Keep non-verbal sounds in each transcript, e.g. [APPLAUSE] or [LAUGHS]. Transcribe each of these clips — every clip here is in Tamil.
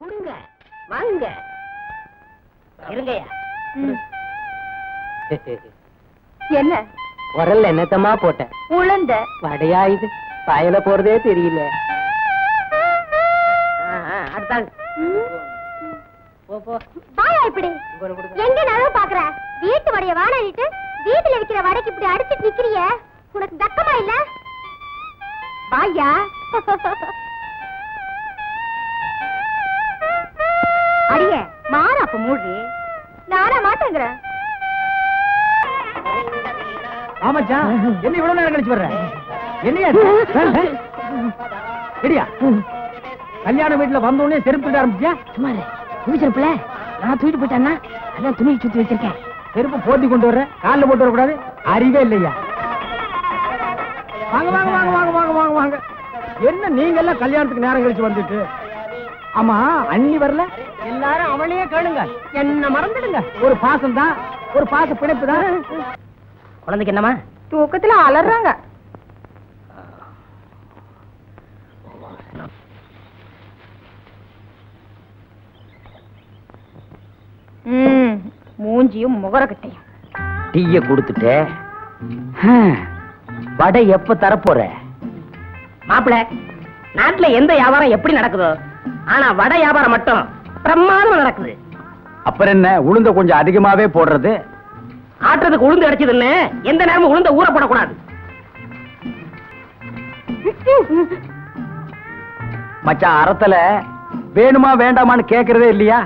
கொடுங்க வாங்க. இருங்கய்யா. என்ன? குரல்ல என்னத்தமா போட்டேன் உளுந்த. வடையா இது? பாயல போறதே தெரியல. அடுத்தாங்க போ போ. வாயா இப்படி. இங்க கொடுங்க. எங்க நான் பாக்குற? வீட்டு வடைய வாடாடிட்டு வீட்டுல விக்கிற வடைக்கு இப்படி அடிச்சிட்டு நிக்கிறிய? உனக்கு தக்கமா இல்ல? வாயா அடிய மாறாப்ப மூடி நானா மாட்டேங்கிறேன் ஆமாச்சா என்ன இவ்வளவு நேரம் கழிச்சு வர்ற? என்னையா? ரெடியா கல்யாண வீட்டுல வந்த உடனே செருப்பு ஆரம்பிச்சியா சுமாரு துணிச்சிருப்புல நான் தூக்கிட்டு போயிட்டான்னா அதான் துணி சுத்தி வச்சிருக்கேன். செருப்பு போத்தி கொண்டு வர்ற? கால்ல போட்டு வரக்கூடாது? அறிவே இல்லையா? வாங்க வாங்க வாங்க வாங்க வாங்க வாங்க வாங்க. என்ன நீங்க எல்லாம் கல்யாணத்துக்கு நேரம் கழிச்சு வந்துட்டு? ஆமா அண்ணி வரல? எல்லாரும் அவளையே கேளுங்க. என்ன மறந்துடுங்க. ஒரு பாசம் தான் ஒரு பாச பிணைப்பு தான் குழந்தைக்கு என்னமா தூக்கத்துல அலறாங்க. மூஞ்சியும் முகரக்கட்டையும் டீய கொடுத்துட்டே. வடை எப்ப தரப்போற? மாப்பிள நாட்டுல எந்த வியாபாரம் எப்படி நடக்குதோ? ஆனா வடை வியாபாரம் மட்டும் பிரமாதம் நடக்குது. அப்புறம் என்ன உளுந்த கொஞ்சம் அதிகமாவே போடுறது? ஆட்டுறதுக்கு உளுந்து அடிச்சதுன்னு எந்த நேரமும் உளுந்த ஊற போடக்கூடாது. மச்சான் அறத்துல வேணுமா வேண்டாமான்னு கேக்குறதே இல்லையா?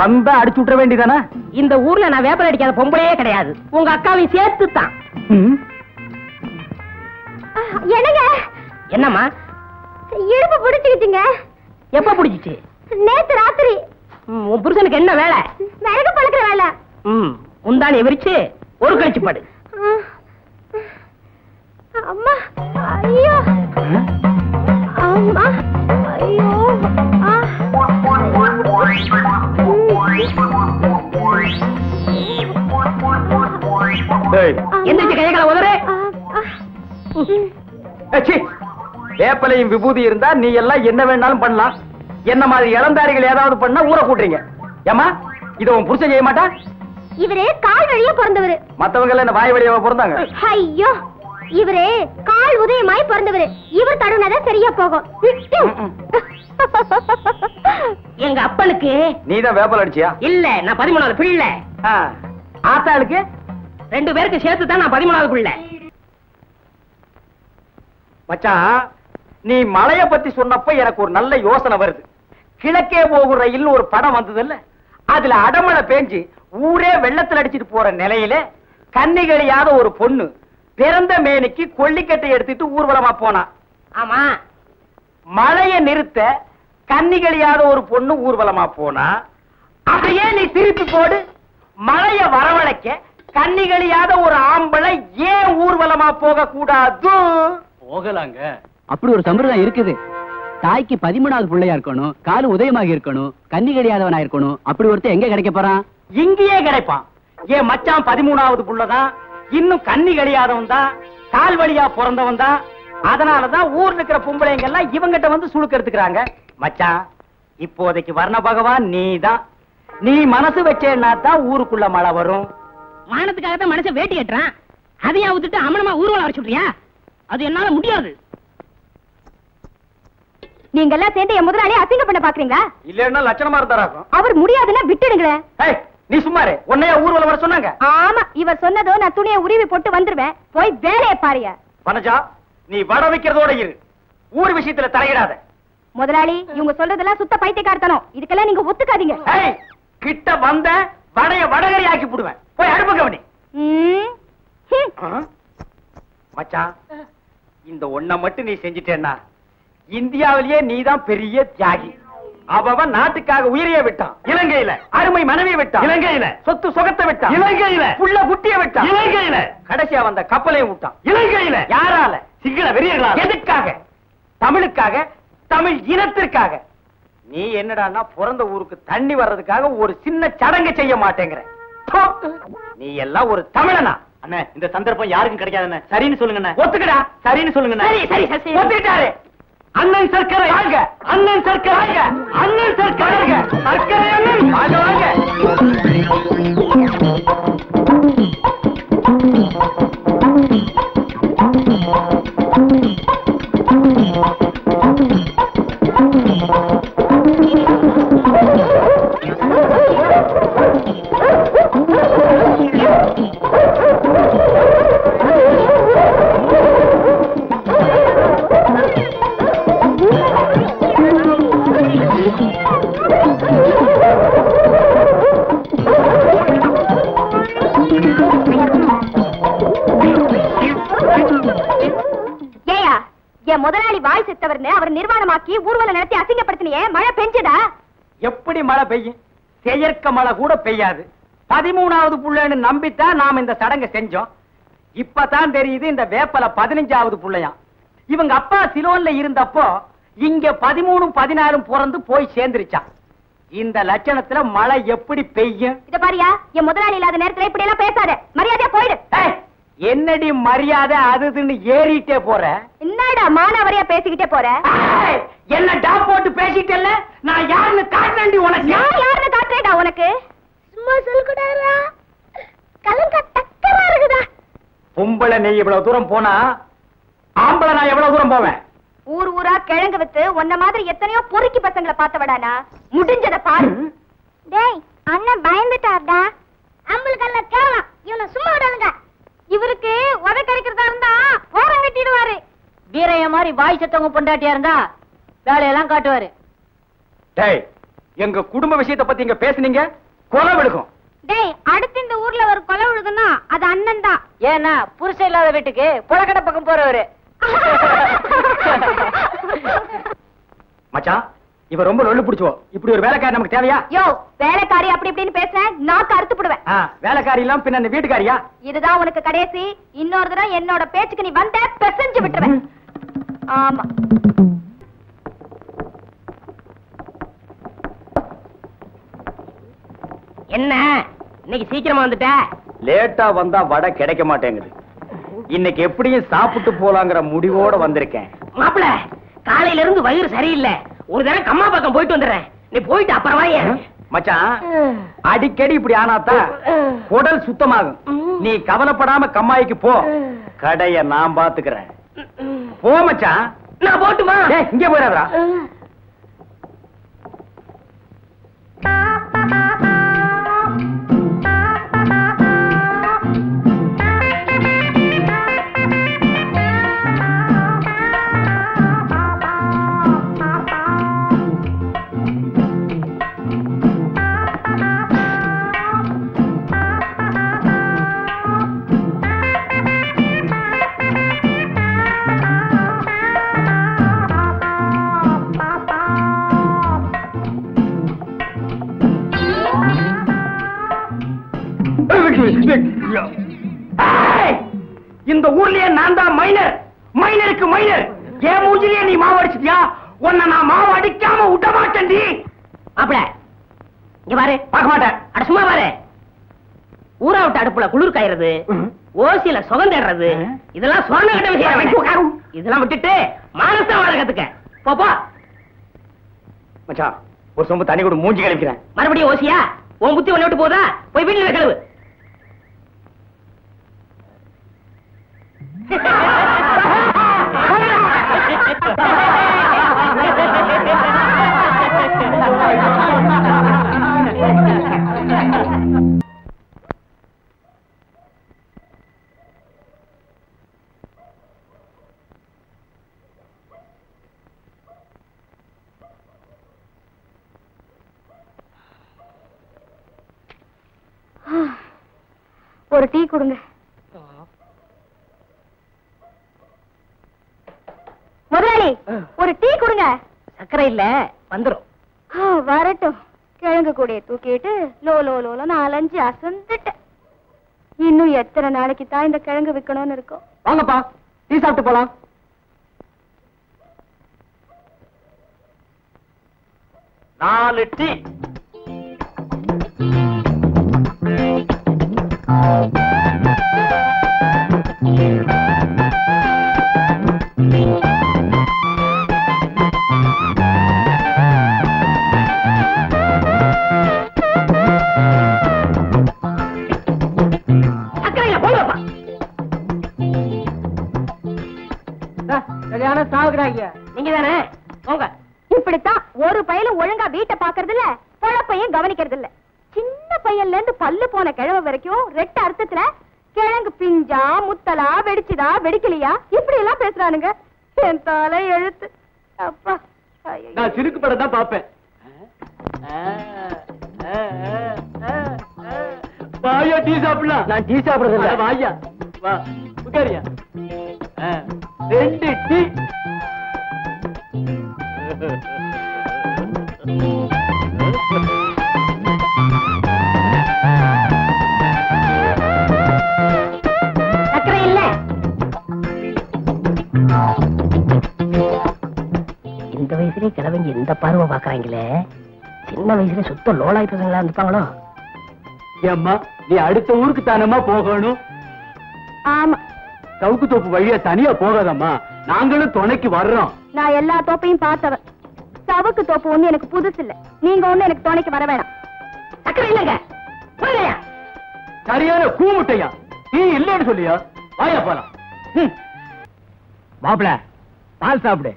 வந்தா அடிச்சு விட்டுற வேண்டியதானே? இந்த ஊர்ல நான் வேப்பல் அடிக்காத பொம்பளையே கிடையாது. உங்க அக்காவையும் சேர்த்து தான் என்னங்க? என்னம்மா? இடுப்பு பிடிச்சுக்கிட்டீங்க எப்ப பிடிச்சிச்சு? நேத்து ராத்திரி. உன் புருஷனுக்கு என்ன வேலை? விறகு பழக்கிற வேலை. ம் முந்தானிய விரிச்சு ஒரு கழிச்சு படு. அம்மா ஐயோ. அம்மா ஐயோ. எந்திரிச்சு கைகளை உதறு. விபூதி இருந்தா நீ எல்லாம் என்ன வேணாலும் பண்ணலாம். என்ன மாதிரி இளந்தாரிகள் ஏதாவது பண்ணா ஊற கூட்டுறீங்க? ஏமா இத உன் புருஷன் செய்ய மாட்டா? இவரு கால் வழியா பிறந்தவரு. மத்தவங்க எல்லாம் வாய் வழியாவா பிறந்தாங்க? ஐயோ இவரு கால் உதயமாய் பிறந்தவரு. இவர் தடுனாதான் சரியா போகும். எங்க அப்பனுக்கு நீதான் வேப்பல் அடிச்சியா? இல்ல நான் பதிமூணாவது பிள்ளை. ஆத்தாளுக்கு? ரெண்டு பேருக்கு சேர்த்து தான் நான் பதிமூணாவது பிள்ளை. மச்சான் நீ மலைய பத்தி சொன்னப்ப எனக்கு ஒரு நல்ல யோசனை வருது. கிழக்கே போகும் ரயில்னு ஒரு படம் வந்ததுல்ல? அதுல அடமழை பேஞ்சு ஊரே வெள்ளத்துல அடிச்சிட்டு போற நிலையில கன்னிகளியாத ஒரு பொண்ணு பிறந்த மேனிக்கு கொல்லிக்கட்டை எடுத்துட்டு ஊர்வலமா போனா. ஆமா. மழைய நிறுத்த கன்னிகளியாத ஒரு பொண்ணு ஊர்வலமா போனா. அதையே நீ திருப்பி போடு. மழைய வரவழைக்க கன்னிகளியாத ஒரு ஆம்பளை ஏன் ஊர்வலமா போக கூடாது போகலாங்க. அப்படி ஒரு சம்பிரதாயம் இருக்குது. தாய்க்கு பதிமூணாவது பிள்ளையா இருக்கணும் காலு உதயமாக இருக்கணும் கன்னி கிடையாதவனா இருக்கணும் அப்படி ஒருத்தன் எங்க கிடைக்க போறான்? இங்கேயே கிடைப்பான். என் மச்சான் பதிமூணாவது புள்ளதான்? இன்னும் கன்னி கழியாதவன் தான் கால் வழியா பிறந்தவன் தான். அதனாலதான் ஊர்ல இருக்கிற பொம்பளைங்க எல்லாம் இவங்கிட்ட வந்து சுழுக்க எடுத்துக்கிறாங்க. மச்சான் இப்போதைக்கு வர்ண பகவான் நீதான். நீ மனசு வச்சேன்னா தான் ஊருக்குள்ள மழை வரும். மானத்துக்காக தான் மனுஷன் வேட்டி கட்டுறான் அதையா விட்டுட்டு அமனமா ஊர்வலம் வர சொல்றியா? அது என்னால முடியாது. நீங்க எல்லாம் சேர்ந்து என் முதலாளி அசிங்க பண்ண பாக்குறீங்களா? இல்லன்னா லட்சணமா இருந்தாராக்கும் அவர் முடியாதுன்னா விட்டுடுங்களேன் நீ சும்மாரு உன்னையா ஊர்வலம் வர சொன்னாங்க. ஆமா இவர் சொன்னதோ நான் துணியை உருவி போட்டு வந்துருவேன். போய் வேலையை பாருங்க பனஜா நீ வட வைக்கிறதோட இரு. ஊர் விஷயத்துல தலையிடாத. முதலாளி இவங்க சொல்றதெல்லாம் சுத்த பைத்தியக்காரத்தனம். இதுக்கெல்லாம் நீங்க ஒத்துக்காதீங்க. கிட்ட வந்த வடைய வடகரி ஆக்கி போடுவேன். போய் அடுப்பு கவனி? மச்சான் இந்த ஒண்ண மட்டும் நீ செஞ்சிட்டேன்னா இந்தியாவிலேயே நீதான் பெரிய தியாகி. அவன் நாட்டுக்காக உயிரையே விட்டான். இலங்கையில. அருமை மனைவியை விட்டான். இலங்கையில. சொத்து சுகத்தை விட்டான். இலங்கையில. புள்ள குட்டிய விட்டான். இலங்கையில. கடைசியா வந்த கப்பலையும் விட்டான். இலங்கையில. யாரால? சிங்கள வெறியர்களால. எதுக்காக? தமிழுக்காக தமிழ் இனத்திற்காக. நீ என்னடான்னா பிறந்த ஊருக்கு தண்ணி வர்றதுக்காக ஒரு சின்ன சடங்கு செய்ய மாட்டேங்கிற. நீ எல்லாம் ஒரு தமிழனா? அண்ணே இந்த சந்தர்ப்பம் யாருக்கும் கிடைக்காதுண்ணே. சரின்னு சொல்லுங்க ஒத்துக்கடா. சரின்னு சொல்லுங்க அண்ணன் சர்க்கரை. வாங்க. அண்ணன் சர்க்கரை. வாங்க. அண்ணன் சர்க்கரை. வாங்க. சர்க்கரை அண்ணன். வாங்க வாங்க. வாய் செத்தவர்னு அவர் நிர்வாணமாக்கி ஊர்வலம் நடத்தி அசிங்கப்படுத்தினியே மழை பெஞ்சதா? எப்படி மழை பெய்யும்? செயற்க மழை கூட பெய்யாது. பதிமூணாவது புள்ளைன்னு நம்பித்தான் நாம இந்த சடங்கை செஞ்சோம். இப்பதான் தெரியுது இந்த வேப்பல பதினஞ்சாவது புள்ளையாம். இவங்க அப்பா சிலோன்ல இருந்தப்போ இங்க பதிமூணும் பதினாறும் பிறந்து போய் சேர்ந்துருச்சான் இந்த லட்சணத்துல மழை எப்படி பெய்யும்? இத பாரியா என் முதலாளி இல்லாத நேரத்துல இப்படி எல்லாம் பேசாத. மரியாதையா போயிடு. என்னடி மரியாதை அதுன்னு ஏறிட்டே போற? என்னடா மானாவரியா பேசிக்கிட்டே போற? என்ன டாப் போட்டு பேசிட்டல்ல? நான் யாருன்னு காட்டுறேன்டி உனக்கு. நான் யாருன்னு காட்டுறேடா உனக்கு? சும்மா சொல்லுடாரா கலங்க டக்கரா இருக்குதா? பொம்பளை நீ இவ்வளவு தூரம் போனா ஆம்பளை நான் எவ்வளவு தூரம் போவேன்? ஊர் ஊரா கிழங்கு வித்து உன்ன மாதிரி எத்தனையோ பொறுக்கி பசங்களை பார்த்தவடானா முடிஞ்சத பாரு. டேய் அண்ணன் பயந்துட்டார்டா. அம்பளுக்கெல்லாம் கேவலம் இவனை சும்மா விடாதுங்க. இவருக்கு உதை கிடைக்கிறதா இருந்தா ஓரம் கட்டிடுவாரு வீரைய மாதிரி வாய் செத்தவங்க பொண்டாட்டியா இருந்தா வேலையெல்லாம் காட்டுவாரு. டேய் எங்க குடும்ப விஷயத்தை பத்தி இங்க பேசுனீங்க? கொலை விழுக்கும் டேய் அடுத்து இந்த ஊர்ல ஒரு கொலை விழுதுன்னா அது அண்ணன் தான். ஏன்னா புருஷன் இல்லாத வீட்டுக்கு புழக்கடை பக்கம் போறவரு. மச்சான் இவ ரொம்ப லொல்லு பிடிச்சோ இப்படி ஒரு வேலைக்காரி நமக்கு தேவையா? யோ வேலைக்காரி அப்படி இப்படின்னு பேசுறேன் நாக்கு அறுத்து போடுவேன். வேலைக்காரி எல்லாம் பின்ன வீட்டுக்காரியா? இதுதான் உனக்கு கடைசி. இன்னொரு தடவை என்னோட பேச்சுக்கு நீ வந்த பெசஞ்சு விட்டுருவேன். ஆமா. என்ன? இன்னைக்கு சீக்கிரமா வந்துட்ட? லேட்டா வந்தா வடை கிடைக்க மாட்டேங்குது. இன்னைக்கு எப்படியும் சாப்பிட்டு போலாங்கிற முடிவோட வந்திருக்கேன். மாப்பிள காலையில இருந்து வயிறு சரியில்லை. ஒரு தடவை கம்மா பக்கம் போயிட்டு வந்துடுறேன். நீ போயிட்டு அப்புறமா மச்சான் அடிக்கடி இப்படி ஆனாதான் குடல் சுத்தமாகும். நீ கவலைப்படாம கம்மாய்க்கு போ. கடைய நான் பாத்துக்கிறேன். போ மச்சான். நான் போட்டுமா? இங்க போயிடாதடா. இந்த ஊர்லயே நான் தான் மைனர் மைனருக்கு மைனர் ஏன் மூஞ்சிலேயே நீ மாவு அடிச்சிட்டியா? உன்னை நான் மாவு அடிக்காம விட மாட்டேன்டி மாப்பிள இங்க பாரு பார்க்க மாட்டேன். அட சும்மா பாரு. ஊரா விட்டு அடுப்புல குளிர் காயறது ஓசியில சுகம் தேடுறது இதெல்லாம் சொர்ண கட்ட விஷயம். இதெல்லாம் விட்டுட்டு மானச வாழ கத்துக்க. போ, போ. மச்சான் ஒரு சொம்பு தண்ணி கூட மூஞ்சி கழிக்கிறேன் மறுபடியும் ஓசியா? உன் புத்தி ஒண்ணு விட்டு போதா? போய் வீட்டுல கழுவு ஒரு டீ கொடுங்க முதலாளி ஒரு டீ கொடுங்க சர்க்கரை இல்ல வந்துரும். வரட்டும். கிழங்கு கூடைய தூக்கிட்டு லோ லோ லோல நாலஞ்சு அசந்துட்டேன். இன்னும் எத்தனை நாளைக்கு தான் இந்த கிழங்கு விக்கணும்னு இருக்கும். வாங்கப்பா டீ சாப்பிட்டு போலாம். நாலு டீ. வயசுலயே கிழவங்க இந்த பார்வை பாக்குறாங்களே சின்ன வயசுல சுத்த லோலாய் பசங்களா இருந்துப்பாங்களோ ஏம்மா நீ அடுத்த ஊருக்கு தானம்மா போகணும்? ஆமா. சவுக்கு தோப்பு வழியா தனியா போகாதம்மா. நாங்களும் துணைக்கு வர்றோம். நான் எல்லா தோப்பையும் பார்த்தவன். சவுக்கு தோப்பு ஒண்ணு எனக்கு புதுசு இல்ல. நீங்க ஒண்ணு எனக்கு துணைக்கு வர வேணாம். சக்கரை இல்லங்க. சரியான கூமுட்டையா? நீ இல்லைன்னு சொல்லியா? வாயா போலாம். மாப்பிள பால் சாப்பிடு.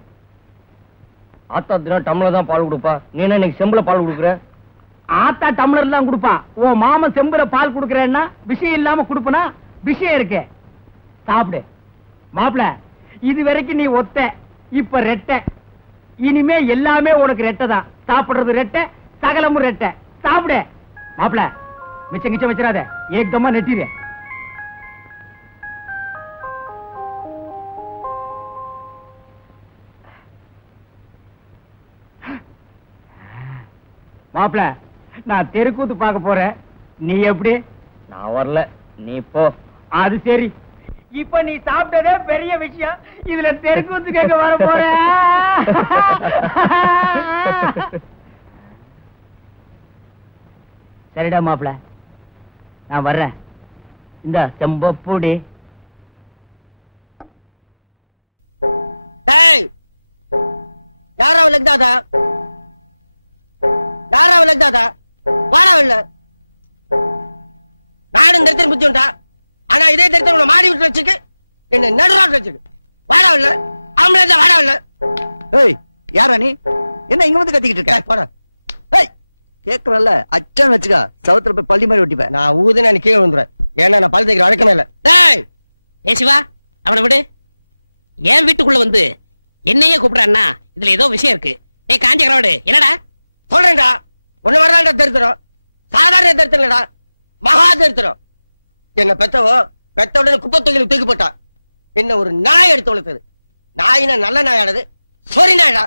ஆத்தா தினம் டம்ளர் தான் பால் கொடுப்பா. நீ என்ன இன்னைக்கு செம்புல பால் கொடுக்குற? ஆத்தா டம்ளர் தான் கொடுப்பா. உன் மாமன் செம்புல பால் கொடுக்குறேன்னா விஷயம் இல்லாம கொடுப்பனா? விஷயம் இருக்கு. சாப்பிடு. மாப்பிள இது வரைக்கும் நீ ஒத்த இப்ப ரெட்டை. இனிமே எல்லாமே உனக்கு ரெட்டை தான். சாப்பிடுறது ரெட்டை சகலமும் ரெட்டை. சாப்பிடு. மாப்பிள மிச்சம் கிச்சம் வச்சிடாத. ஏக்கமா நெட்டிடு. மாப்பிள நான் தெருக்கூத்து பார்க்க போறேன். நீ எப்படி? நான் வரல. நீ போ. அது சரி. இப்ப நீ சாப்பிட்டதே பெரிய விஷயம். இதுல தெருக்கூத்து கேட்க வர போற. சரிடா மாப்பிள நான் வர்றேன். இந்த செம்பப்பூடி. டேய்! யாரா லக்தாதா யாரா வாடா இல்ல நானும் இந்த இடத்துல புத்தியுண்டா ஆனா இதே இடத்துல உன்னை மாடி விட்டு வச்சுக்கு என்ன நடுறாட்டு வச்சுக்கு வாடா இல்ல ஆம்பளை வாடா இல்ல ஏய் யாரா நீ? என்ன இங்க வந்து கத்திக்கிட்டு இருக்க? போடா. ஏய் கேக்குறல்ல அச்சான் வச்சுக்க. சவுத்துல போய் பள்ளி மாதிரி ஒட்டிப்பேன் நான் ஊதுன நீ கீழே விழுந்துறேன் ஏன்னா நான் பல் தேய்க்கிற வழக்கமே இல்ல. டேய் ஏ சிவா அவனை விடு. என் வீட்டுக்குள்ள வந்து என்னையே கூப்பிடான்னா இதுல ஏதோ விஷயம் இருக்கு. ஏய் காஞ்ச கரவாடு என்னடா? சொல்றேன்டா ஒண்ணு வரலாண்டா தரித்திரம். சாதாரண தரித்திரம் மகா தரித்திரம். என்ன பெத்தவோ பெத்த உடனே குப்பை தொகையில தூக்கி போட்டான் என்ன ஒரு நாய் எடுத்து வளர்த்தது. நாயினா நல்ல நாயானது. சொரி நாயடா.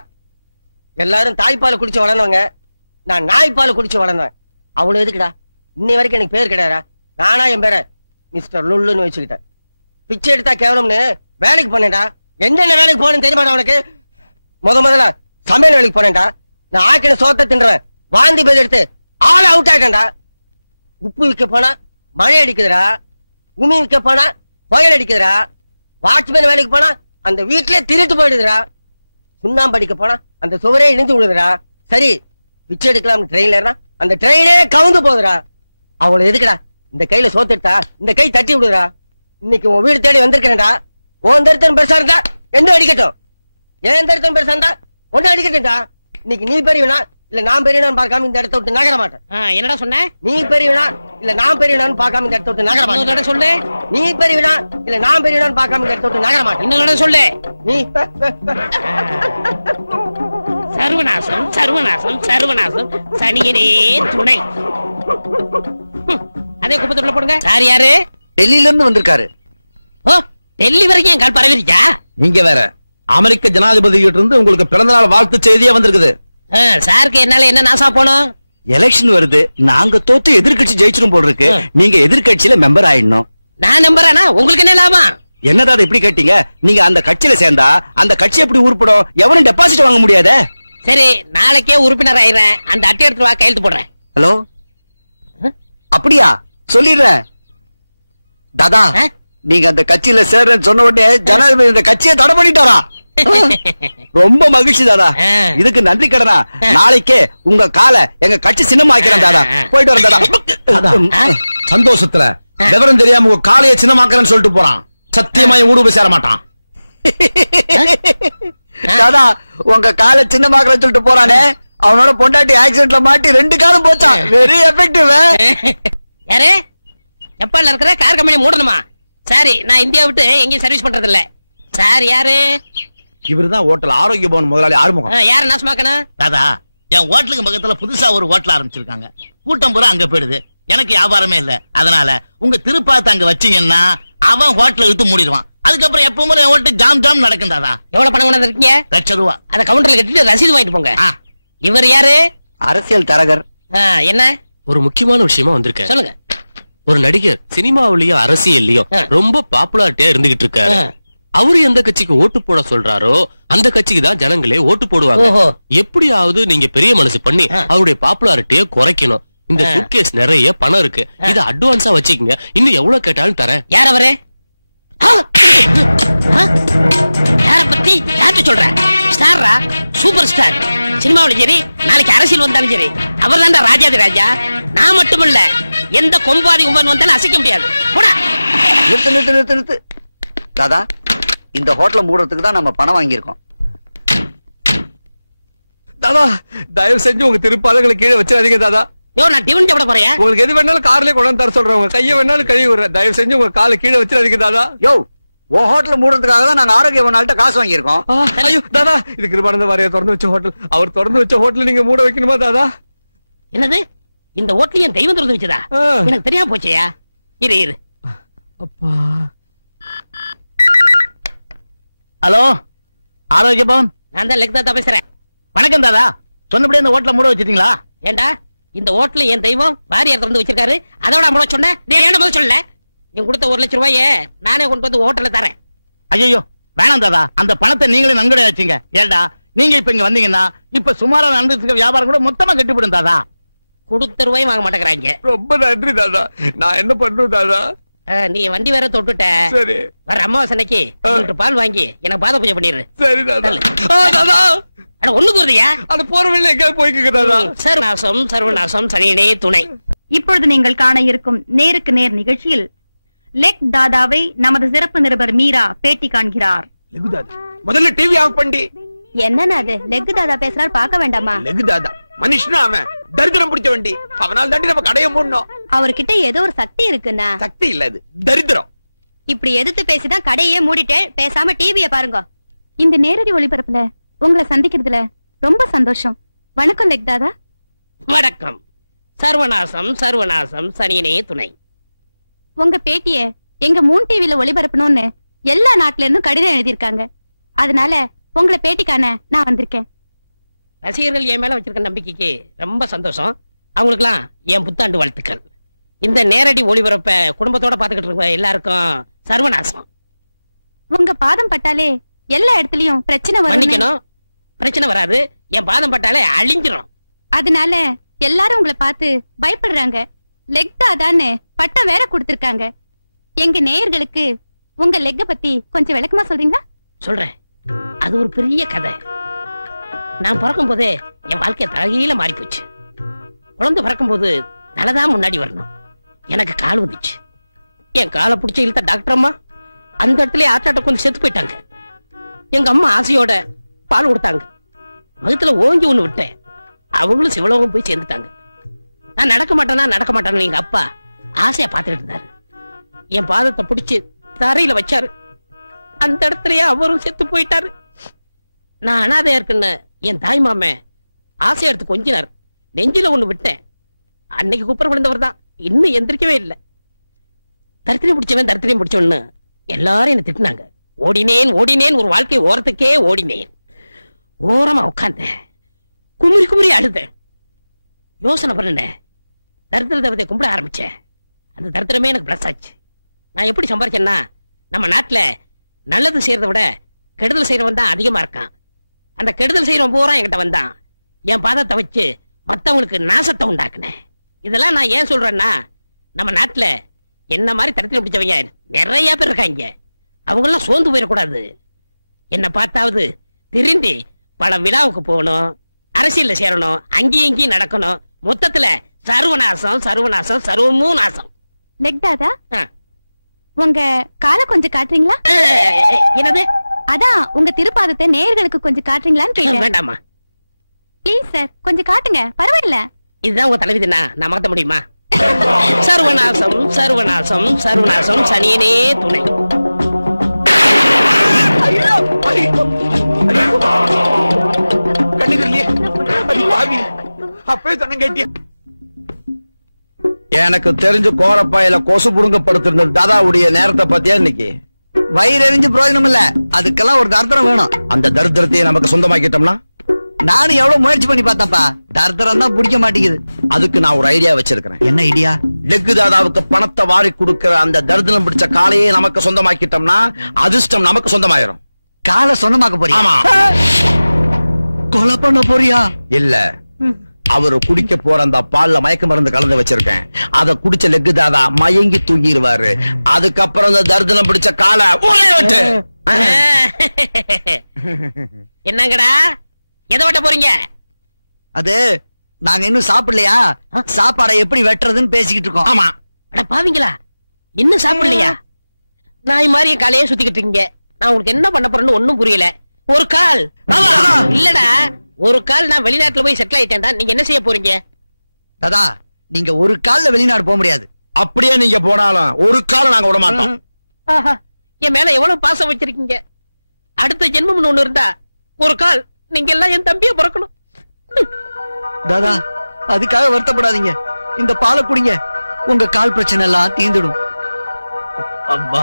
எல்லாரும் தாய்ப்பால் குடிச்சு வளர்ந்தவங்க. நான் நாய்ப்பால் குடிச்சு வளர்ந்தேன். அவ்வளவு எதுக்குடா? இன்னை வரைக்கும் எனக்கு பேர் கிடையாதா நானா என் பேரை மிஸ்டர் லுல்லுன்னு வச்சுக்கிட்டேன். பிச்சை எடுத்தா கேவலம்னு வேலைக்கு போனேன்டா. என்னென்ன வேலைக்கு போனேன்னு தெரியுமாடா உனக்கு? முத முதல்ல சமையல் வேலைக்கு போனேன்டா. நான் ஆக்கின சோத்த தின்றவன் வாந்தி பேர் எடுத்து ஆள் அவுட் ஆயிட்டேன்டா. உப்பு விற்க போனா மழை அடிக்குதுடா. உமி விற்க போனா புயல் அடிக்குதுடா. வாட்ச்மேன் வேலைக்கு போனா அந்த வீட்லயே திருட்டு போயிடுதுடா. சுண்ணாம்பு அடிக்க போனா அந்த சுவரே இணைந்து விடுதுடா சரி பிச்சை எடுக்கலாம் ட்ரெயின்ல ஏறினா அந்த ட்ரெயினே கவுந்து போகுதுடா. அவளை எதுக்குடா? இந்த கையில சோத்துட்டா இந்த கை தட்டி விடுதுடா. இன்னைக்கு உன் வீடு தேடி வந்திருக்கிறேன்டா. உன் தருத்தன் பெருசா இருந்தா என்ன அடிக்கட்டும்? ஏன் தருத்தன் பெருசா இருந்தா ஒண்ணு அடிக்கட்டும்டா. இன்னைக்கு நீ பெரியவனா இல்ல நான் பெரியவனான்னு பார்க்காம இந்த இடத்த விட்டு நகர மாட்டேன். என்னடா சொன்ன? நீ பெரியவனா இல்ல நான் பெரியவனான்னு பார்க்காம இந்த இடத்த விட்டு நகர மாட்டேன். சொல்லு. நீ பெரியவனா இல்ல நான் பெரியவனான்னு பார்க்காம இந்த இடத்த விட்டு நகர மாட்டேன். இன்னொரு தடவை சொல்லு. நீ சர்வநாசம் சர்வநாசம் சர்வநாசம் சனியனே துணை. அதே குப்பத்துக்குள்ள போடுங்க. யார் யாரு? டெல்லியில இருந்து வந்திருக்காரு. ஓ டெல்லி வரைக்கும் என் கால் பரவிருச்சா? நீங்க வேற. அமெரிக்க ஜனாதிபதி கிட்ட இருந்து உங்களுக்கு பிறந்த நாள் வாழ்த்து செய்தியே வந்திருக்குது. சாருக்கு என்னால என்ன நாசா போனோம்? எலெக்ஷன் வருது. நாங்க தோத்து எதிர்க்கட்சி ஜெயிச்சிரும் போல் இருக்கு. நீங்க எதிர்க்கட்சியில மெம்பர் ஆயிடணும். நான் நம்புறேனா உங்களுக்கு என்ன லாபம்? என்னடா அதை இப்படி கேட்டீங்க? நீங்க அந்த கட்சியில சேர்ந்தா அந்த கட்சி எப்படி உருப்படும்? எவனும் டெபாசிட் வாங்க முடியாதே? சரி நாளைக்கே உறுப்பினர் ஆயிடுறேன். அந்த அட்டை எடுத்து வா கையெழுத்து போடுறேன். ஹலோ அப்படியா? சொல்லிடுறேன். தாதா? நீங்க அந்த கட்சியில சேர்றேன்னு சொன்ன உடனே ஜனாதிபதி இந்த கட்சியை தடை பண்ணிட்டாரா? [LAUGHS] ரொம்ப மகிழ்ச்சி தாதா. இதுக்கு நன்றி கடனா? நாளைக்கே உங்க காலை எங்க கட்சி சின்னமாக்கிறேன் தாதா. போயிட்டு வரேன் தாதா? சந்தோஷத்துல விவரம் தெரியாம உங்க காலைய சின்னமாக்குறேன்னு சொல்லிட்டு போறான். சத்தியமா என் ஊடு சேர மாட்டான். தாதா உங்க காலை சின்னமாக்குறேன்னு சொல்லிட்டு போறானே? அவனோட பொண்டாட்டி ஆக்சிடென்ட்ல மாட்டி ரெண்டு காலம் போச்சான் வெரி எஃபெக்டிவ் யாரு? ஜப்பான்ல இருக்கிற கார் கம்பெனி மூடணுமா? சரி நான் இந்தியா விட்டு எங்கேயும் சர்வீஸ் பண்றது இல்ல சார் யாரு? இவருதான் ஹோட்டல் ஆரோக்கிய பவன் முதலாளி ஆறுமுகம். யாரை நாசமாக்கணும் தாதா என் ஹோட்டலுக்கு பக்கத்துல புதுசா ஒரு ஹோட்டல் ஆரம்பிச்சிருக்காங்க. கூட்டம் பூரா அங்க போயிடுது. எனக்கு வியாபாரமே இல்ல. அதனால உங்க திருப்பாத்த அங்க வச்சீங்கன்னா அவன் ஹோட்டல் இழுத்து மூடிடுவான். அதுக்கப்புறம் எப்பவும் என் ஹோட்டல் ஜாம் ஜாம் நடக்கும் தாதா. எவ்வளவு பணம் கொண்டு இருக்கீங்க லட்ச ரூபா. அத கவுண்டர்ல கட்டிட்டு ரசீது வாங்கிட்டு போங்க. இவர் யாரு? அரசியல் தரகர். என்ன? ஒரு முக்கியமான விஷயமா வந்திருக்கேன். சொல்லுங்க. ஒரு நடிகர் சினிமாவிலயும் அரசியல்லயும். ரொம்ப பாப்புலாரிட்டியா இருந்துகிட்டு இருக்காரு. அவரு எந்த கட்சிக்கு ஓட்டு போட சொல்றாரோ அந்த கட்சிக்கு தான் ஜனங்களே ஓட்டு போடுவாங்க. எப்படியாவது நீங்க பெரிய மனசு பண்ணி. அவருடைய பாப்புலாரிட்டிய குறைக்கணும். இந்த. சூட்கேஸ் நிறைய பணம் இருக்கு. இத அட்வான்ஸா வச்சுக்கங்க. இன்னும் எவ்வளவு கேட்டாலும் தரேன். யார் அவரு? யார பத்தி யார்கிட்ட சொல்ற? ஸ்டாரா சூப்பர் ஸ்டார் சினிமாவிலும் சரி நாளைக்கு அரசியல் வந்தாலும் சரி அவர் தான்டா ராஜாதி ராஜா. நான் மட்டுமல்ல எந்த கொம்பாதி உமன் வந்தாலும் அசைக்க முடியாது. போடா. நிறுத்து நிறுத்து நிறுத்து நிறுத்து. தாதா இந்த ஹோட்டலை மூடுறதுக்கு தான் நம்ம பணம் வாங்கியிருக்கோம். தாதா தயவு செஞ்சு உங்க திருப்பாதங்களை கீழே வச்சிடாதீங்க தாதா. யோ நான் டிவன் சாப்பிட போறேன். உங்களுக்கு எது வேணாலும் கார்லயே கொண்டாந்து தர சொல்றேன். உங்க கையை வேணாலும் கழுவி விடுறேன். தயவு செஞ்சு உங்க காலை கீழே வச்சிடாதீங்க தாதா. யோ ஓ ஹோட்டலை மூடுறதுக்காக தான் நாங்க ஆரோக்கிய காசு வாங்கியிருக்கோம். ஐயோ தாதா இது கிருபானந்த வாரியா திறந்து வச்ச ஹோட்டல். அவர் திறந்து வச்ச ஹோட்டல் நீங்க மூட வைக்கணுமா தாதா? என்னது? இந்த ஹோட்டல் என் தெய்வம் திறந்து வச்சதா. எனக்கு தெரியாம போச்சேயா? இரு இரு. அப்பா. ஹலோ? ஆரோக்கிய பவன் நான் தான் லெக் தாத்தா பேசுறேன். வணக்கம் தாதா சொன்னபடியே இந்த ஹோட்டல மூட வச்சிட்டீங்களா? ஏண்டா? இந்த ஹோட்டல் என் தெய்வம் வாரியார் திறந்து வச்சிருக்காரு. அதோட முத சொன்னேன். நீ ஏன்டா முதல்ல சொல்லல. நீ கொடுத்த ஒரு லட்சம் ரூபாயே நானே கொண்டு வந்து ஹோட்டல்ல தரேன். ஐயோ வேணாம் தாதா அந்த பணத்தை நீங்களே நன்கொடை வச்சீங்க. ஏண்டா நீங்க இப்ப இங்க வந்தீங்கன்னா இப்ப சுமாரா நடந்துட்டு இருக்க வியாபாரம் கூட மொத்தமா கட்டிவிடும் தாதா கொடுத்த ரூபாயும் வாங்க மாட்டேங்கிறாங்க. ரொம்ப நன்றி ஒரு நான் என்ன பண்றேன் தாதா நீ வண்டி வேற தொட்டுட்ட. சரி. வர அஞ்சு லிட்டர் பால் வாங்கி எனக்கு பாத பூஜை பண்ணிடு சரி தாதா அட போற வழியில எங்கேயாவது போய்க்குங்க தாதா சர்வநாசம் சர்வநாசம் சனியனே துணை. இப்பொழுது நீங்கள் காண இருக்கும் நேருக்கு நேர் நிகழ்ச்சியில் லெக் தாதாவை நமது சிறப்பு நிருபர் மீரா பேட்டி காண்கிறார். லெகு தாதா. முதல்ல டிவி ஆஃப் பண்ணி. என்னன்னா அது? லெக் தாதா பேசுறாரு பார்க்க வேண்டாமா? லெகு தாதா. மனுஷனா அவன். தரித்திரம் பிடிச்ச வண்டி. அவனால் தாண்டி நம்ம கடையை மூடணும். அவர்கிட்ட ஏதோ ஒரு சக்தி இருக்குண்ணா. சக்தி இல்ல இது தரித்திரம். இப்படி எதிர்த்து பேசிதான் கடையே மூடிட்டு பேசாம டிவிய பாருங்க. இந்த நேரடி ஒளிபரப்புல உங்களை சந்திக்கிறதுல ரொம்ப சந்தோஷம். வணக்கம் லெக் தாதா. வணக்கம். சர்வநாசம் சர்வநாசம் சனியனே துணை. உங்க பேட்டிய எங்க மூன் டிவில ஒளிபரப்பணும்னு எல்லா நாட்டுல இருந்தும் கடிதம் எழுதியிருக்காங்க. அதனால உங்களை பேட்டி காண நான் வந்திருக்கேன். ரசிகர்கள் என் மேல வச்சிருக்க நம்பிக்கைக்கு ரொம்ப சந்தோஷம். அவங்களுக்குலாம் என் புத்தாண்டு வாழ்த்துக்கள். இந்த நேரடி ஒளிபரப்ப குடும்பத்தோட பாத்துக்கிட்டு இருக்க எல்லாருக்கும் சர்வநாசம். உங்க பாதம் பட்டாலே எல்லா இடத்துலயும் பிரச்சனை மன்னிக்கணும். பிரச்சனை வராது. என் பாதம் பட்டாலே அழிஞ்சிரும். அதனால எல்லாரும் உங்களை பார்த்து பயப்படுறாங்க. லெக் தாதான்னு பட்டம் வேற கொடுத்திருக்காங்க. எங்க நேயர்களுக்கு உங்க லெக்க பத்தி கொஞ்சம் விளக்கமா சொல்றீங்களா? சொல்றேன். அது ஒரு பெரிய கதை. நான் பிறக்கும் போதே என் வாழ்க்கை தலகையில மாறி போச்சு குழந்தை பிறக்கும் போது தலைதான் முன்னாடி வரணும். எனக்கு கால் வந்துச்சு. என் காலை பிடிச்ச இழுத்த டாக்டர் அம்மா அந்த இடத்துல ஆத்தாட்ட கொஞ்சம் செத்து போயிட்டாங்க. எங்க அம்மா ஆசையோட பால் கொடுத்தாங்க. மகத்துல ஓங்கி ஒண்ணு விட்டேன். அவங்களும் சிவலோகம் போய் சேர்ந்துட்டாங்க. நான் நடக்க மாட்டேனா நடக்க மாட்டேன்னு எங்க அப்பா ஆசையா பார்த்துட்டு இருந்தாரு. என் பாதத்தை பிடிச்சு தரையில வச்சாரு. அந்த இடத்துலயே அவரும் செத்து போயிட்டாரு. நான் அனாதையா இருக்குன்னு என் தாய் மாமே ஆசை எடுத்து கொஞ்சினார். நெஞ்சில ஒண்ணு விட்டேன். அன்னைக்கு குப்புற விழுந்தவர் தான் இன்னும் எந்திரிக்கவே இல்லை. தரித்திரம் பிடிச்சவன் தரித்திரியம் பிடிச்சவன்னு எல்லாரும் என்ன திட்டினாங்க. ஓடினேன் ஓடினேன் ஒரு வாழ்க்கை ஓரத்துக்கே ஓடினேன். ஓரமா உட்கார்ந்தேன். குமுறி குமுறி அழுதேன். யோசனை பண்ணுனேன் தரித்திர தேவத்தை கும்பிட ஆரம்பிச்சேன். அந்த தரித்திரமே எனக்கு பிளஸ் ஆச்சு. நான் எப்படி சம்பாரிச்சேன்னா நம்ம நாட்டில் நல்லது செய்யறதை விட கெடுதல் செய்யறவன் தான் அதிகமா இருக்கான். அந்த கெடுதல் செய்யறவன் பூரா என்கிட்ட வந்தான். என் பாதத்தை வச்சு மத்தவங்களுக்கு நாசத்தை உண்டாக்குனேன் இதெல்லாம் நான் ஏன் சொல்றேன்னா நம்ம நாட்டுல என்ன மாதிரி தரத்தில் பிடிச்சவங்க நிறைய பேர் இருக்காங்க. அவங்கெல்லாம் சோர்ந்து போயிடக்கூடாது. என்னை பார்த்தாவது திரும்பி பல விழாவுக்கு போகணும் அரசியல்ல சேரணும் அங்கேயும் இங்கேயும் நடக்கணும். மொத்தத்துல சர்வநாசம் சர்வநாசம் சர்வமும் நாசம். லெக் தாதா ஆ. உங்க காலை கொஞ்சம் காட்டுறீங்களா? என்னது? அதான் உங்க திருப்பாதத்தை நேயர்களுக்கு கொஞ்சம் காட்டுறீங்களான்னு கேட்டேன். வேண்டாமா ப்ளீஸ் சார் கொஞ்சம் காட்டுங்க. பரவாயில்ல. இதுதான் உங்க தலைவிதினா? நான் மாத்த முடியுமா? சர்வநாசம் சர்வநாசம் சர்வநாசம் சனியனே துணை. எனக்கு தெரிஞ்சு கோரப்பாயில கொசு புடுங்க படுத்திருந்த தாதாவுடைய நேரத்தை பத்தியா இன்னைக்கு? வயிறு எரிஞ்சு பிரயோஜனம் இல்ல அதுக்கெல்லாம் ஒரு தர்த்தரம் வேணும். அந்த தரித்திரத்தையே நமக்கு சொந்தமாக்கிட்டோம்னா? நானும் எவ்வளவு முயற்சி பண்ணி பார்த்தேன்ப்பா. தர்த்தரம் தான் பிடிக்க மாட்டேங்குது. அதுக்கு நான் ஒரு ஐடியா வச்சிருக்கிறேன். என்ன ஐடியா லெக்கு தாதாவுக்கு பணத்தை வாரி கொடுக்கிற அந்த தரித்திரம் பிடிச்ச காலையே நமக்கு சொந்தமாக்கிட்டோம்னா அதிர்ஷ்டம் நமக்கு சொந்தமாயிரும். காலை சொந்தமாக்க போறியா? ஆமா. கொலை பண்ண போறியா? இல்ல. அவரு குடிக்க போற அந்த பால்ல மயக்க மருந்து கலந்து வச்சிருக்கேன். அத குடிச்ச லெக்கு தாதா மயங்கி தூங்கிடுவாரு அதுக்கப்புறம் அந்த தரித்திரம் பிடிச்ச காலை ஊரே விட்டு. [LAUGHS] என்னங்கடா? எதை வெட்ட போறீங்க? அது நாங்க இன்னும் சாப்பிடலையா? சாப்பாடை எப்படி வெட்டுறதுன்னு பேசிக்கிட்டு இருக்கோம். ஆமா. அட பாவீங்களா? இன்னும் சாப்பிடலையா? நாய் மாதிரி என் காலையே சுத்திக்கிட்டு இருக்கீங்க. நான் உங்களுக்கு என்ன பண்ண போறேன்னு ஒண்ணும் புரியல. ஒரு கால். இல்லடா. ஒரு கால் நான் வெளிநாட்டுல போய் செட்டில் ஆயிட்டேன்டா. நீங்க என்ன செய்ய போறீங்க? தாதா நீங்க ஒரு கால்ல வெளிநாடு போக முடியாது. அப்படியே நீங்க போனாலும் ஒரு காலம் நாங்க விட மாட்டோம். ஆஹா, என் மேல எவ்வளவு பாசம் வச்சிருக்கீங்க? அடுத்த ஜென்மம்னு ஒண்ணு இருந்தா ஒரு கால் நீங்க எல்லாம் என் தம்பிய பிறக்கணும். தாதா அதுக்காக வருத்தப்படாதீங்க. இந்த பாலை குடிங்க. உங்க கால் பிரச்சனை எல்லாம் தீந்துடும் அப்பா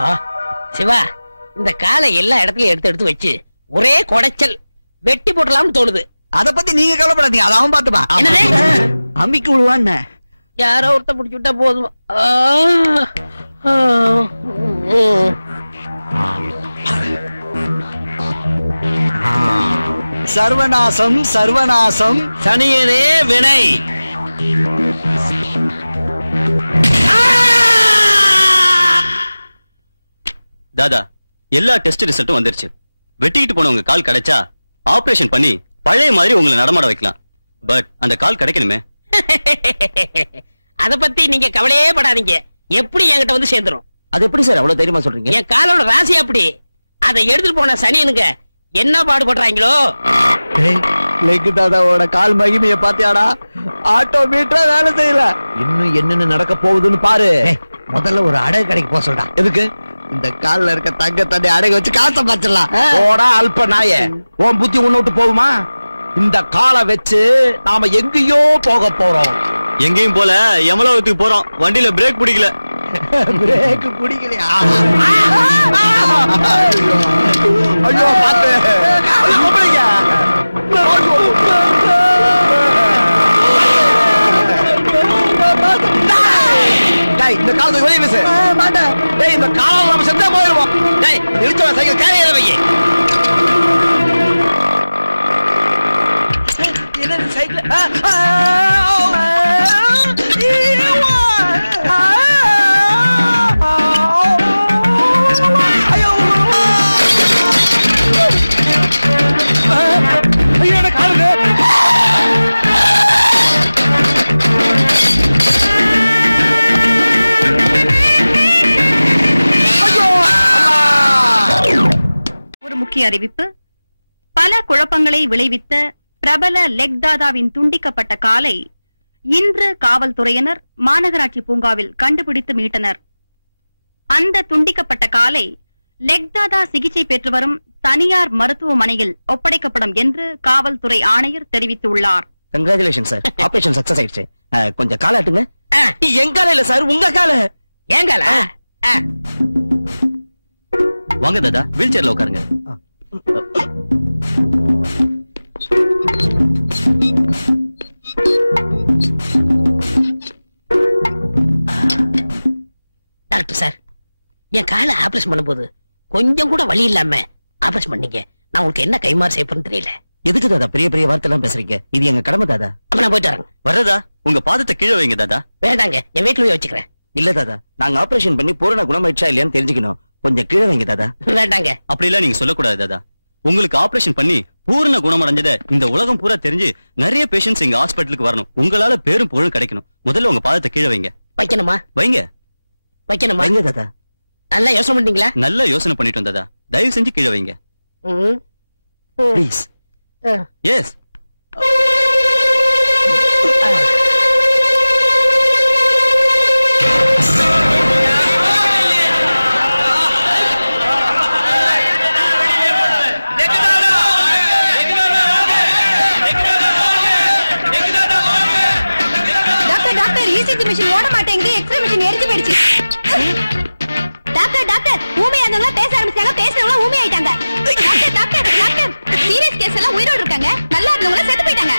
சிவா இந்த காலை எல்லா இடத்துலயும் எடுத்து எடுத்து வச்சு ஒரே குடைச்சல். வெட்டி போடலாம்னு தோணுது. அத பத்தி நீங்க கவலைப்படாதீங்க. அத அவன் பாத்துப்பா என்னது? அம்மிக்கு விழுவான்னு யாரோ ஒருத்த பிடிச்சு விட்டா போதும். சர்வநாசம் சர்வநாசம். சனியனே வினை. தாதா எல்லா டெஸ்ட் ரிசல்ட்டும் வந்துருச்சு. வெட்டிக்கிட்டு போனவங்க கால் கிடைச்சா ஆபரேஷன் பண்ணி பழைய மாதிரி உங்களை நடமாட வைக்கலாம். பட் அந்த கால் கிடைக்கணுமே. [LAUGHS] அத பத்தி நீங்க கவலையே படாதீங்க. எப்படி என்கிட்ட வந்து சேர்ந்துரும்? அது எப்படி சார் அவ்வளவு தைரியமா சொல்றீங்க? என் காலோட ராசி அப்படி. அதை எடுத்துட்டு போன சனியனுங்க என்ன பாடுபடுறாங்களோ? லெக்கு தாதாவோட கால் மகிமைய பாத்தியாடா ஆட்டோ மீட்டரா வேலை செய்யல. இன்னும் என்னென்ன நடக்க போகுதுன்னு பாரு. முதல்ல ஒரு அடகு கடைக்கு போக சொல்றான் எதுக்கு? இந்த கால்ல இருக்க தங்க தண்ணி அடகு வச்சு காசை பாச்சிடலாம் போடா அல்ப நாய. உன் புத்தி உன்னை விட்டு போகுமா? இந்த காலை வச்சு நாம எங்கேயோ போக போறோம். எங்கேயும் போல எமலோகத்துக்கு போறோம். வண்டியில பிரேக் பிடிக்கல. [LAUGHS] பிரேக் பிடிக்கலையா? ஐயோ பாத்து இந்த காலத்துக்கு வெளியே பேசு. டேய் இந்த காலம் நம்ம செத்தா போயிருவோம். டேய் நிறுத்தவன் சைக்கிள் கேரியர் வையே என்ன சைக்கிள் அறிவிப்பு பல குழப்பங்களை விளைவித்த பிரபல லெக் தாதாவின் துண்டிக்கப்பட்ட காலை இன்று காவல்துறையினர் மாநகராட்சி பூங்காவில் கண்டுபிடித்து மீட்டனர். அந்த துண்டிக்கப்பட்ட காலை லெக் தாதா சிகிச்சை பெற்று வரும் தனியார் மருத்துவமனையில் ஒப்படைக்கப்படும் என்று காவல்துறை ஆணையர் தெரிவித்துள்ளார். கங்க்ராச்சுலேஷன் சார் ஆபரேஷன் சக்சஸ் ஆயிடுச்சு. அஹ், கொஞ்சம் காலாட்டுங்க என் கால இல்ல சார் உங்க கால. ஏங்கால வாங்க தாதா. வீல் சேர்ல உட்காருங்க. டாக்டர் சார் என் காலை ஆபரேஷன் பண்ணும்போது கொஞ்சம் கூட வலி இல்லாம ஆபரேஷன் பண்ணீங்க. நான் உங்களுக்கு என்ன கைமாறு செய்ய போறேன்னு தெரியல. எதுக்கு தாதா பெரிய பெரிய வார்த்தை எல்லாம் பேசுறீங்க? இது எங்க கடமை தாதா அப்ப நான் போயிட்டு வரேன். வர்றதா? உங்க பாதத்தை கீழே வைங்க தாதா வேண்டாங்க என் வீட்டுல போய் வச்சுக்கிறேன். இல்ல தாதா நாங்க ஆபரேஷன் பண்ணி பூரண குணமாயிடுச்சா இல்லையான்னு தெரிஞ்சுக்கணும். கொஞ்சம் கீழே வைங்க தாதா வேண்டாங்க. அப்படி எல்லாம் நீங்க சொல்லக்கூடாது தாதா உங்களுக்கு ஆபரேஷன் பண்ணி பூர்ண குணமடைஞ்சத இந்த உலகம் பூரா தெரிஞ்சு நிறைய பேஷண்ட்ஸ் எங்க ஹாஸ்பிட்டலுக்கு வரணும். உங்களால பேரும் புகழும் கிடைக்கணும். முதல்ல உங்க பாதத்தை கீழே வைங்க. வைக்கணுமா? வைங்க. வைக்கணுமா? வைங்க தாதா நல்லா யோசனை பண்ணீங்களா நல்லா யோசனை பண்ணிட்டு வந்ததா தயவு செஞ்சு கீழே வைங்க. ப்ளீஸ். எஸ் இசிஜி மிஷின் ஓட மாட்டேங்குது எக்ஸ்ரே மிஷின் எரிஞ்சு போயிடுச்சு. டாக்டர் டாக்டர் ஊமையா இருந்தவங்க பேச ஆரம்பிச்சாங்க பேசுறவங்க ஊமை ஆயிட்டாங்க. Doctor doctor doctor serious case எல்லாம் உயிரோடு இருக்காங்க. நல்லா இருந்தவங்க செத்து போயிட்டாங்க.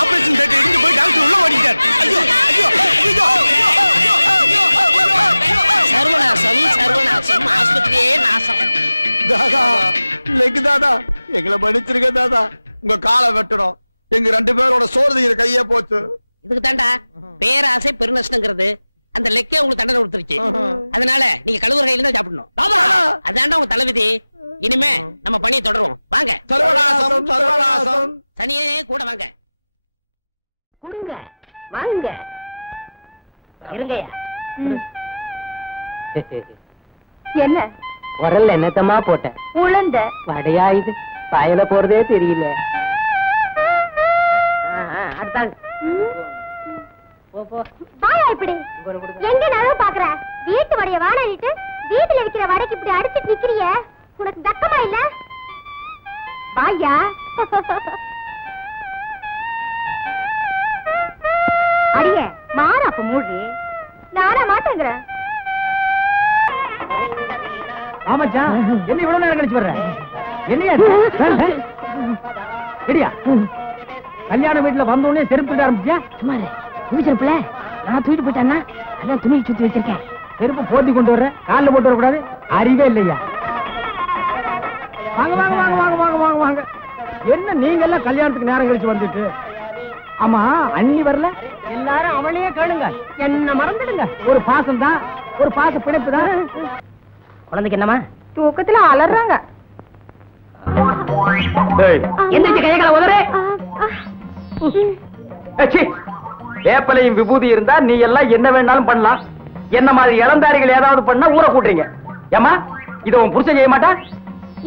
ஆபரேஷன் தேட்டர் இருந்து போய் டாக்டர் உள்ள ஓடிட்டார். ஐயோ ஐயோ ஐயோ சர்வநாசம் சர்வநாசம் ஆஸ்பத்திரியே நாசம். தாதா லெக் தாதா எங்களை மன்னிச்சிருங்க தாதா. உங்க காலை வெட்டணும். எங்க ரெண்டு பேரோட சோறு கையே போச்சு. இதுக்கு தாண்டா பேராசை பெருநஷ்டங்கிறது. அந்த லெக்கே உங்களுக்கு தண்டனை கொடுத்துருச்சு. அதனால நீங்க கழுவுற கையில தான் சாப்பிடணும். அதாண்டா உங்க தலைவிதி இனிமே நம்ம பணியை தொடருவோம். வாங்க. சனியே கூட வாங்க. கொடுங்க. வாங்க. இருங்கய்யா. என்ன? உரல்ல என்னத்தமா போட்டேன் உளுந்த. வடையா இது? பாயல போறதே தெரியல. இப்படி எங்க நழுவு பாக்குற? வீட்டு வடைய வாடகைட்டு வீட்டுல விக்கிற வடைக்கு இப்படி அடிச்சிட்டு நிக்கிறிய? உனக்கு தக்கமா இல்ல? வாயா அடிய மாற அப்ப மூடி. நானா மாட்டேங்கிறேன் ஆமாச்சா என்ன இவ்வளவு நேரம் கழிச்சு வர்ற? என்னையா ரெடியா [LAUGHS] கல்யாண வீட்டுல வந்த உடனே செருப்பு ஆரம்பிச்சியா? சுமாரு துணிச்சிருப்புல நான் தூக்கிட்டு போயிட்டான்னா அதான் துணி சுத்தி வச்சிருக்கேன். செருப்பு போத்தி கொண்டு வர்ற. கால்ல போட்டு வரக்கூடாது. அறிவே இல்லையா? வாங்க வாங்க வாங்க வாங்க வாங்க வாங்க வாங்க. என்ன நீங்க எல்லாம் கல்யாணத்துக்கு நேரம் கழிச்சு வந்துட்டு? ஆமா அண்ணி வரல? எல்லாரும் அவளையே கேளுங்க. என்ன மறந்துடுங்க. ஒரு பாசம் தான் ஒரு பாச பிணைப்பு தான் குழந்தைக்கு என்னமா தூக்கத்துல அலறாங்க. எந்திரிச்சு கையகளை உதறு. வேப்பலையும் விபூதி இருந்தா நீ எல்லாம் என்ன வேணாலும் பண்ணலாம். என்ன மாதிரி இளந்தாரிகள் ஏதாவது பண்ணா ஊரை கூட்டுறீங்க. ஏமா இத உன் புருஷன் செய்ய மாட்டா?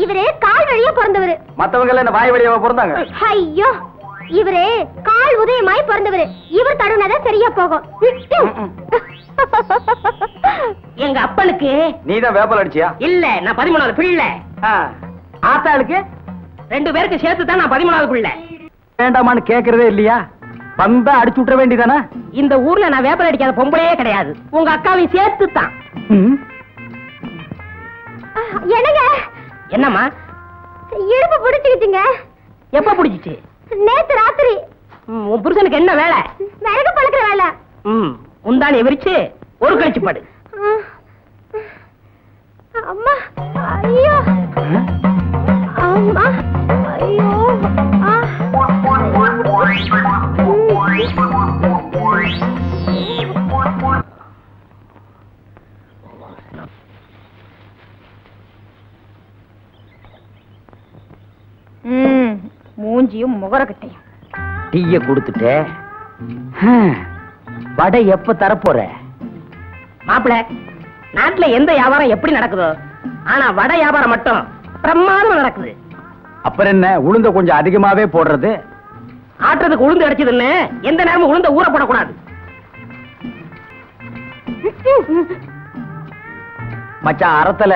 இவரு கால் வழியா பிறந்தவரு. மத்தவங்க எல்லாம் என்ன வாய் வழியாவா பிறந்தாங்க? ஐயோ இவரு கால் உதயமாய் பிறந்தவரு. இவர் தடுனாதான் சரியா போகும். எங்க அப்பனுக்கு நீதான் வேப்பல் அடிச்சியா? இல்ல நான் பதிமூணாவது பிள்ளை ஆத்தாளுக்கு ரெண்டு பேருக்கு சேர்த்து தான் நான் பதிமூணாவது பிள்ளை. வேண்டாமான்னு கேக்குறதே இல்லையா? வந்தா அடிச்சு விட்டுற வேண்டியதானே? இந்த ஊர்ல நான் வேப்பல் அடிக்காத பொம்பளையே கிடையாது. உங்க அக்காவையும் சேர்த்து தான் என்னங்க? என்னம்மா? இடுப்பு பிடிச்சுக்கிட்டீங்க எப்ப பிடிச்சிச்சு? நேத்து ராத்திரி. ம், உன் புருஷனுக்கு என்ன வேலை? விறகு பழக்கிற வேலை. ம் முந்தானி விரிச்சு ஒரு கழிச்சு படு. அம்மா ஐயோ. அம்மா ஐயோ. ஆ. ம் மூஞ்சியும் முகரக்கட்டையும் டீய கொடுத்துட்டு. வடை எப்ப தரப்போற? மாப்பிள நாட்டுல எந்த வியாபாரம் எப்படி நடக்குதோ ஆனா வடை வியாபாரம் மட்டும் பிரமாதமா நடக்குது. அப்புறம் என்ன உளுந்த கொஞ்சம் அதிகமாவே போடுறது? ஆட்டுறதுக்கு உளுந்து அடிச்சதுன்னு எந்த நேரமும் உளுந்த ஊற போடக்கூடாது. மச்சான் அறத்துல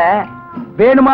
வேணுமா